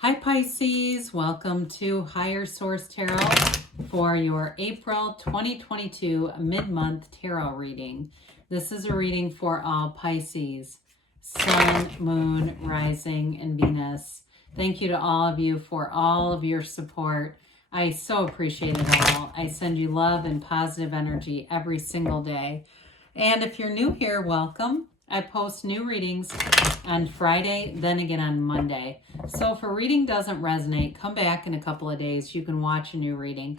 Hi Pisces, welcome to Higher Source Tarot for your April 2022 mid-month tarot reading. This is a reading for all Pisces, Sun, Moon, Rising, and Venus. Thank you to all of you for all of your support. I so appreciate it all. I send you love and positive energy every single day. And if you're new here, welcome. I post new readings on Friday, then again on Monday. So if a reading doesn't resonate, come back in a couple of days. You can watch a new reading.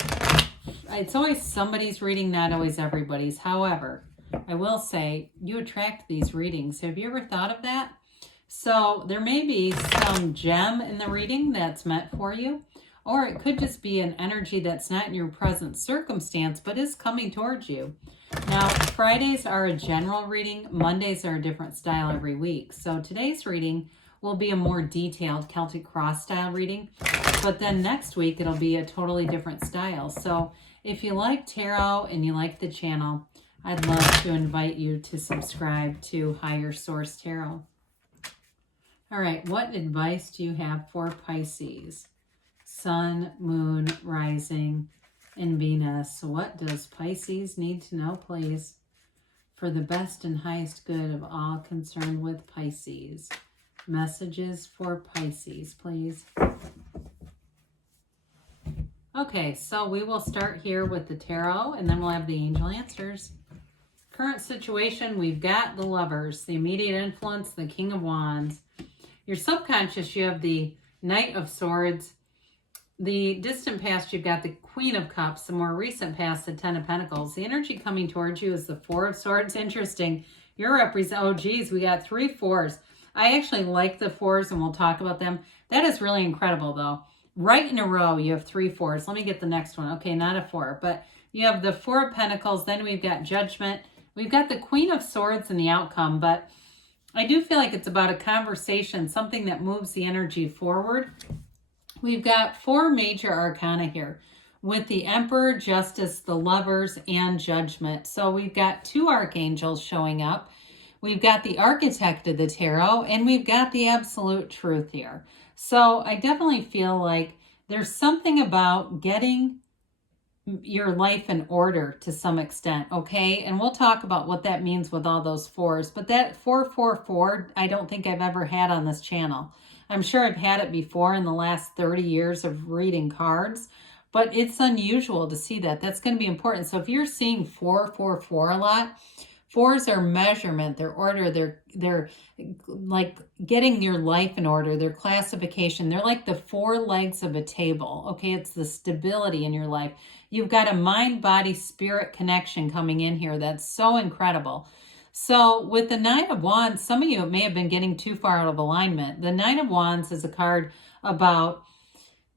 It's always somebody's reading, not always everybody's. However, I will say you attract these readings. Have you ever thought of that? So there may be some gem in the reading that's meant for you, or it could just be an energy that's not in your present circumstance, but is coming towards you. Now, Fridays are a general reading. Mondays are a different style every week. So today's reading will be a more detailed Celtic Cross style reading. But then next week, it'll be a totally different style. So if you like tarot and you like the channel, I'd love to invite you to subscribe to Higher Source Tarot. All right, what advice do you have for Pisces? Sun, Moon, Rising, and Venus. What does Pisces need to know, please, for the best and highest good of all concerned with Pisces? Messages for Pisces, please. Okay, so we will start here with the tarot, and then we'll have the angel answers. Current situation, we've got the Lovers, the immediate influence, the King of Wands. Your subconscious, you have the Knight of Swords. The distant past, you've got the Queen of Cups. The more recent past, the Ten of Pentacles. The energy coming towards you is the Four of Swords. Interesting. Oh geez, we got 3 4s. I actually like the 4s, and we'll talk about them. That is really incredible, though. Right in a row, you have 3 4s. Let me get the next one. Okay, not a 4, but you have the 4 of Pentacles. Then we've got Judgment. We've got the Queen of Swords and the outcome, but I do feel like it's about a conversation, something that moves the energy forward. We've got 4 major arcana here with the Emperor, Justice, the Lovers, and Judgment. So we've got 2 archangels showing up. We've got the Architect of the Tarot, and we've got the Absolute Truth here. So I definitely feel like there's something about getting your life in order to some extent, okay? And we'll talk about what that means with all those 4s. But that 444, I don't think I've ever had on this channel. I'm sure I've had it before in the last 30 years of reading cards, but it's unusual to see that. That's going to be important. So if you're seeing 444 a lot, 4s are measurement, they're order, they're like getting your life in order, their classification. They're like the 4 legs of a table, okay? It's the stability in your life. You've got a mind, body, spirit connection coming in here. That's so incredible. So with the Nine of Wands, some of you may have been getting too far out of alignment. The Nine of Wands is a card about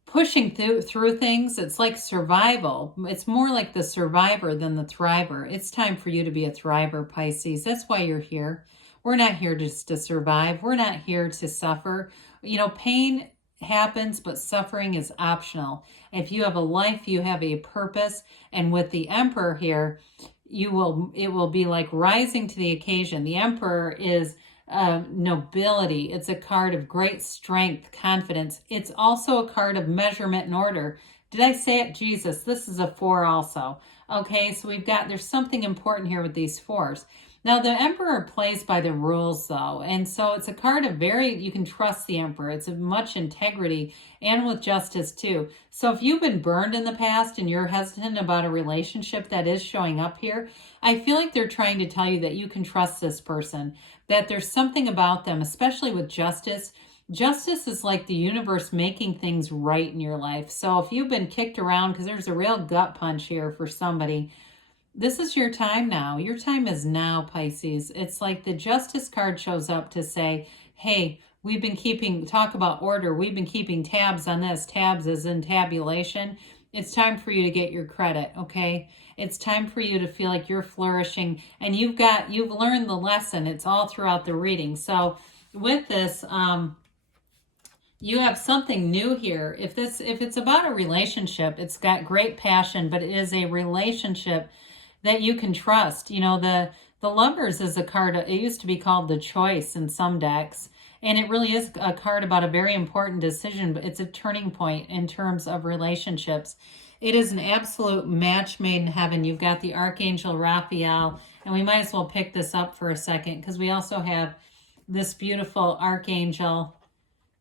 pushing through things. It's like survival. It's more like the survivor than the thriver. It's time for you to be a thriver, Pisces. That's why you're here. We're not here just to survive. We're not here to suffer. You know, pain happens, but suffering is optional. If you have a life, you have a purpose. And with the Emperor here, it will be like rising to the occasion. The Emperor is nobility. It's a card of great strength, confidence. It's also a card of measurement and order. Did I say it? Jesus, this is a 4 also. Okay, so there's something important here with these 4s. Now, the Emperor plays by the rules, though, and so it's a card of you can trust the Emperor. It's of much integrity and with justice, too. So if you've been burned in the past and you're hesitant about a relationship that is showing up here, I feel like they're trying to tell you that you can trust this person, that there's something about them, especially with justice. Justice is like the universe making things right in your life. So if you've been kicked around, because there's a real gut punch here for somebody, this is your time now. Your time is now, Pisces. It's like the Justice card shows up to say, hey, talk about order. We've been keeping tabs on this. Tabs is in tabulation. It's time for you to get your credit, okay? It's time for you to feel like you're flourishing, and you've learned the lesson. It's all throughout the reading. So with this, you have something new here. If it's about a relationship, it's got great passion, but it is a relationship that you can trust. You know, the Lovers is a card, it used to be called the Choice in some decks. And it really is a card about a very important decision, but it's a turning point in terms of relationships. It is an absolute match made in heaven. You've got the Archangel Raphael, and we might as well pick this up for a second because we also have this beautiful Archangel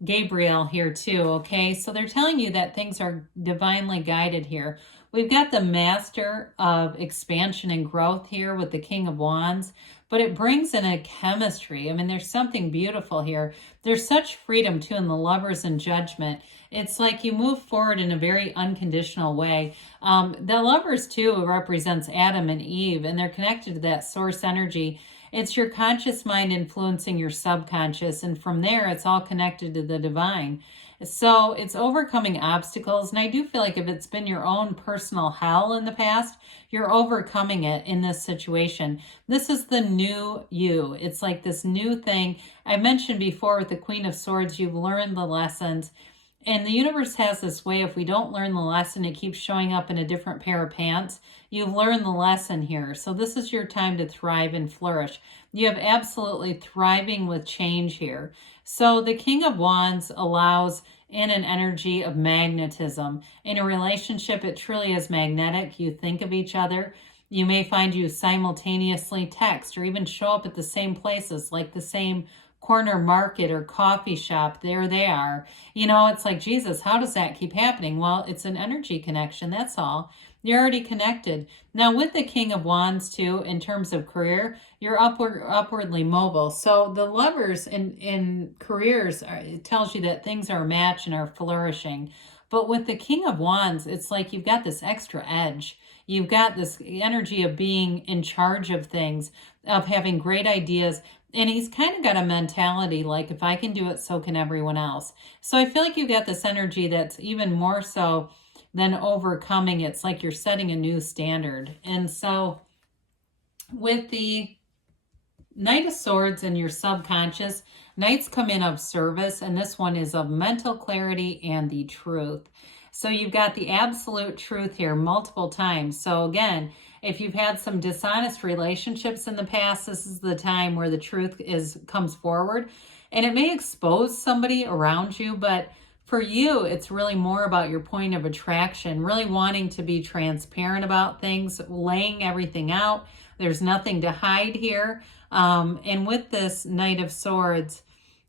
Gabriel here too, okay? So they're telling you that things are divinely guided here. We've got the Master of Expansion and Growth here with the King of Wands, but it brings in a chemistry. I mean, there's something beautiful here. There's such freedom too in the Lovers and Judgment. It's like you move forward in a very unconditional way. The Lovers too represents Adam and Eve, and they're connected to that source energy. It's your conscious mind influencing your subconscious, and from there, it's all connected to the divine. So it's overcoming obstacles, and I do feel like if it's been your own personal hell in the past, you're overcoming it in this situation. This is the new you. It's like this new thing. I mentioned before with the Queen of Swords, you've learned the lessons. And the universe has this way, if we don't learn the lesson, it keeps showing up in a different pair of pants. You've learned the lesson here. So this is your time to thrive and flourish. You have absolutely thriving with change here. So the King of Wands allows in an energy of magnetism. In a relationship, it truly is magnetic. You think of each other. You may find you simultaneously text or even show up at the same places, like the same corner market or coffee shop. There they are. You know, it's like, Jesus, how does that keep happening? Well, it's an energy connection. That's all. You're already connected. Now with the King of Wands too, in terms of career, you're upwardly mobile. So the Lovers in careers, it tells you that things are a match and are flourishing. But with the King of Wands, it's like you've got this extra edge. You've got this energy of being in charge of things, of having great ideas. And he's kind of got a mentality like, if I can do it, so can everyone else. So I feel like you've got this energy that's even more so than overcoming. It's like you're setting a new standard. And so with the Knight of Swords and your subconscious, Knights come in of service, and this one is of mental clarity and the truth. So you've got the absolute truth here multiple times. So again, if you've had some dishonest relationships in the past, this is the time where the truth comes forward. And it may expose somebody around you, but for you, it's really more about your point of attraction, really wanting to be transparent about things, laying everything out. There's nothing to hide here. And with this Knight of Swords,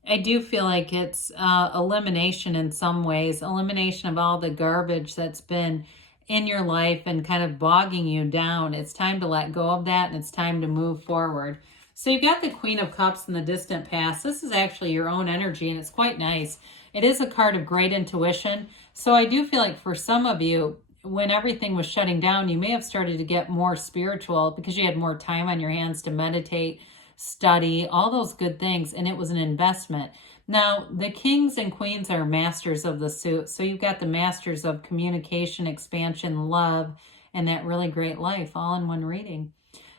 I do feel like it's elimination in some ways, elimination of all the garbage that's been in your life and kind of bogging you down. It's time to let go of that, and it's time to move forward. So you've got the Queen of Cups in the distant past. This is actually your own energy, and it's quite nice. It is a card of great intuition. So I do feel like for some of you, when everything was shutting down, you may have started to get more spiritual because you had more time on your hands to meditate, study, all those good things, and it was an investment. Now, the kings and queens are masters of the suit. So you've got the masters of communication, expansion, love, and that really great life all in one reading.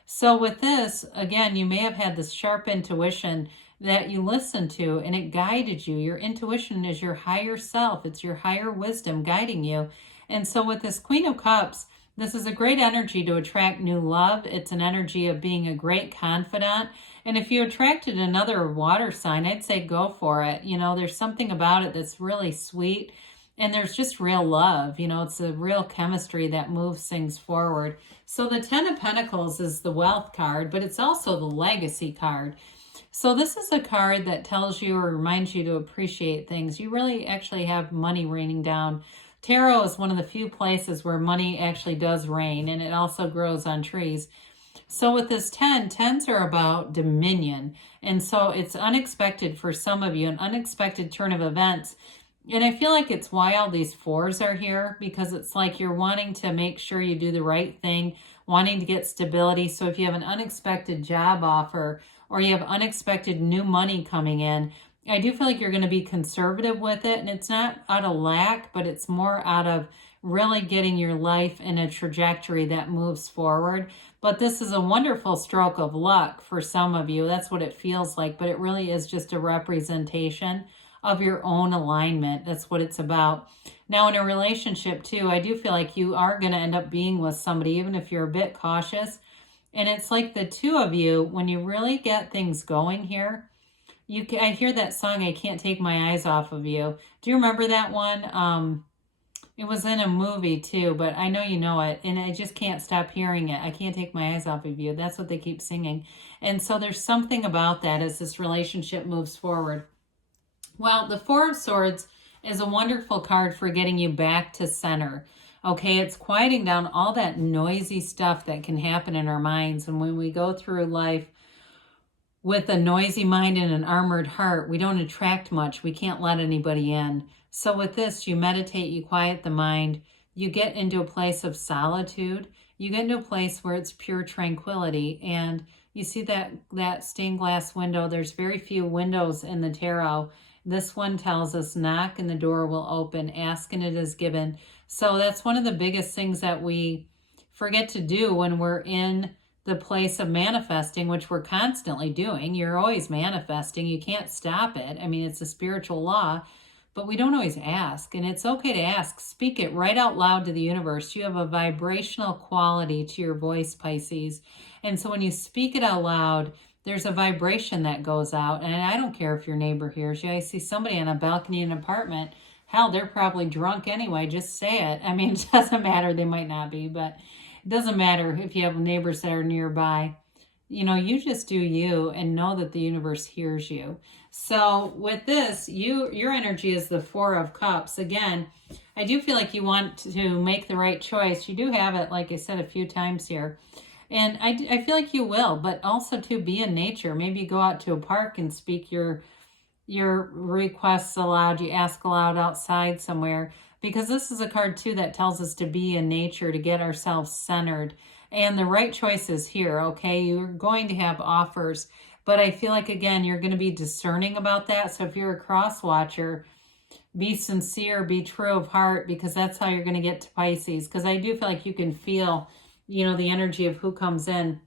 So with this, again, you may have had this sharp intuition that you listened to, and it guided you. Your intuition is your higher self. It's your higher wisdom guiding you. And so with this Queen of Cups, this is a great energy to attract new love. It's an energy of being a great confidant. And if you attracted another water sign, I'd say go for it. You know, there's something about it that's really sweet. And there's just real love. You know, it's a real chemistry that moves things forward. So the Ten of Pentacles is the wealth card, but it's also the legacy card. So this is a card that tells you or reminds you to appreciate things. You really actually have money raining down. Tarot is one of the few places where money actually does rain, and it also grows on trees. So with this 10, 10s are about dominion. And so it's unexpected for some of you, an unexpected turn of events. And I feel like it's why all these 4s are here, because it's like you're wanting to make sure you do the right thing, wanting to get stability. So if you have an unexpected job offer or you have unexpected new money coming in, I do feel like you're going to be conservative with it. And it's not out of lack, but it's more out of really getting your life in a trajectory that moves forward. But this is a wonderful stroke of luck for some of you. That's what it feels like, but it really is just a representation of your own alignment. That's what it's about. Now in a relationship too, I do feel like you are going to end up being with somebody, even if you're a bit cautious. And it's like the two of you, when you really get things going here, I hear that song, I Can't Take My Eyes Off of You. Do you remember that one? It was in a movie too, but I know you know it, and I just can't stop hearing it. I can't take my eyes off of you. That's what they keep singing. And so there's something about that as this relationship moves forward. Well, the Four of Swords is a wonderful card for getting you back to center. Okay, it's quieting down all that noisy stuff that can happen in our minds. And when we go through life with a noisy mind and an armored heart, we don't attract much. We can't let anybody in. So with this, you meditate, you quiet the mind, you get into a place of solitude, you get into a place where it's pure tranquility. And you see that stained glass window. There's very few windows in the tarot. This one tells us, knock and the door will open, ask and it is given. So that's one of the biggest things that we forget to do when we're in the place of manifesting, which we're constantly doing. You're always manifesting. You can't stop it. I mean, it's a spiritual law, but we don't always ask. And it's okay to ask. Speak it right out loud to the universe. You have a vibrational quality to your voice, Pisces. And so when you speak it out loud, there's a vibration that goes out. And I don't care if your neighbor hears you. I see somebody on a balcony in an apartment. Hell, they're probably drunk anyway. Just say it. I mean, it doesn't matter. They might not be, but it doesn't matter if you have neighbors that are nearby. You know, you just do you and know that the universe hears you. So with this, your energy is the Four of Cups. Again, I do feel like you want to make the right choice. You do have it, like I said, a few times here. And I feel like you will, but also to be in nature. Maybe go out to a park and speak your requests aloud. You ask aloud outside somewhere. Because this is a card, too, that tells us to be in nature, to get ourselves centered. And the right choices here, okay? You're going to have offers. But I feel like, again, you're going to be discerning about that. So if you're a cross watcher, be sincere, be true of heart, because that's how you're going to get to Pisces. Because I do feel like you can feel, you know, the energy of who comes in.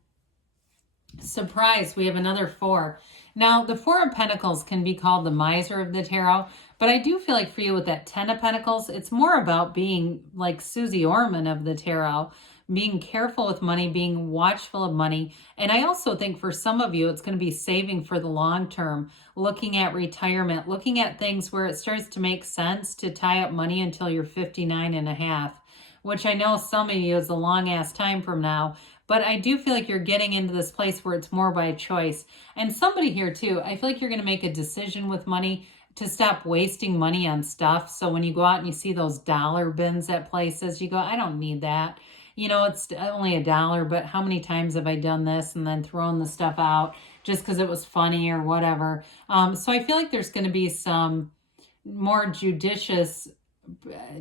Surprise, we have another four. Now, the Four of Pentacles can be called the miser of the tarot, but I do feel like for you with that Ten of Pentacles, it's more about being like Susie Orman of the tarot, being careful with money, being watchful of money. And I also think for some of you, it's going to be saving for the long term, looking at retirement, looking at things where it starts to make sense to tie up money until you're 59 and a half, which I know some of you is a long ass time from now. But I do feel like you're getting into this place where it's more by choice. And somebody here too, I feel like you're going to make a decision with money to stop wasting money on stuff. So when you go out and you see those dollar bins at places, you go, I don't need that. You know, it's only $1, but how many times have I done this and then thrown the stuff out just because it was funny or whatever. So I feel like there's going to be some more judicious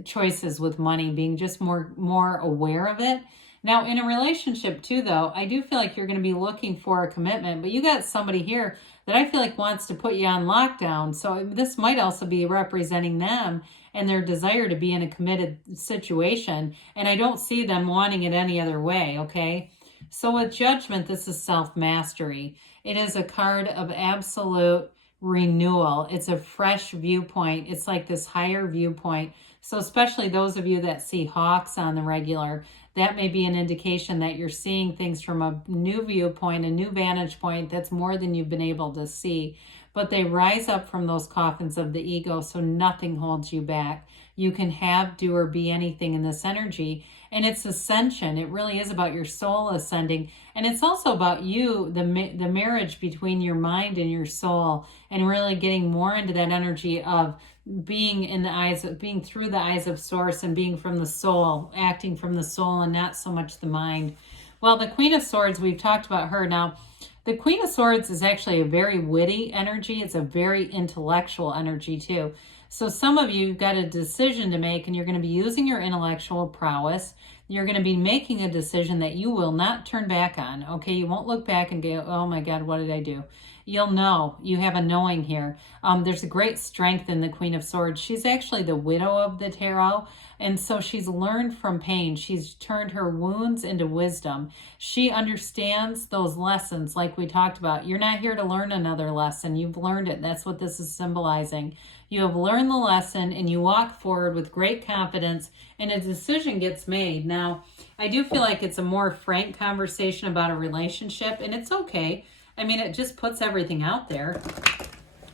choices with money, being just more aware of it. Now, in a relationship too, though, I do feel like you're going to be looking for a commitment, but you got somebody here that I feel like wants to put you on lockdown. So this might also be representing them and their desire to be in a committed situation. And I don't see them wanting it any other way, okay? So with Judgment, this is self-mastery. It is a card of absolute renewal. It's a fresh viewpoint. It's like this higher viewpoint. So especially those of you that see hawks on the regular, that may be an indication that you're seeing things from a new viewpoint, a new vantage point that's more than you've been able to see. But they rise up from those coffins of the ego, so nothing holds you back. You can have, do, or be anything in this energy. And it's ascension. It really is about your soul ascending. And it's also about you, the marriage between your mind and your soul, and really getting more into that energy of being in the eyes of, being through the eyes of source and being from the soul, acting from the soul and not so much the mind. Well, the Queen of Swords, we've talked about her. Now, the Queen of Swords is actually a very witty energy. It's a very intellectual energy too. So some of you have got a decision to make, and you're going to be using your intellectual prowess. You're going to be making a decision that you will not turn back on. Okay, you won't look back and go, oh my God, what did I do? You'll know. You have a knowing here. There's a great strength in the Queen of Swords. She's actually the widow of the tarot. And so she's learned from pain. She's turned her wounds into wisdom. She understands those lessons like we talked about. You're not here to learn another lesson. You've learned it. That's what this is symbolizing. You have learned the lesson and you walk forward with great confidence and a decision gets made. Now, I do feel like it's a more frank conversation about a relationship, and it's okay. I mean, it just puts everything out there.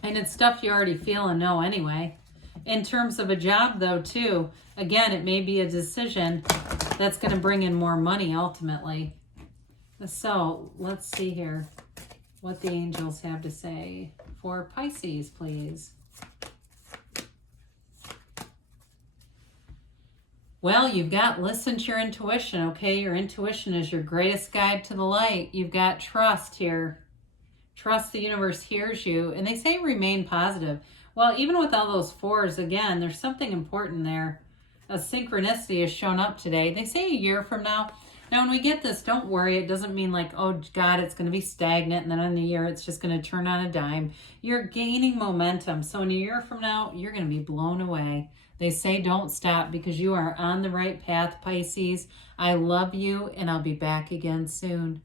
And it's stuff you already feel and know anyway. In terms of a job, though, too, again, it may be a decision that's going to bring in more money ultimately. So let's see here what the angels have to say for Pisces, please. Well, you've got listen to your intuition, okay? Your intuition is your greatest guide to the light. You've got trust here. Trust the universe hears you. And they say remain positive. Well, even with all those fours, again, there's something important there. A synchronicity has shown up today. They say a year from now. Now, when we get this, don't worry. It doesn't mean like, oh, God, it's going to be stagnant. And then in a year, it's just going to turn on a dime. You're gaining momentum. So in a year from now, you're going to be blown away. They say don't stop because you are on the right path, Pisces. I love you, and I'll be back again soon.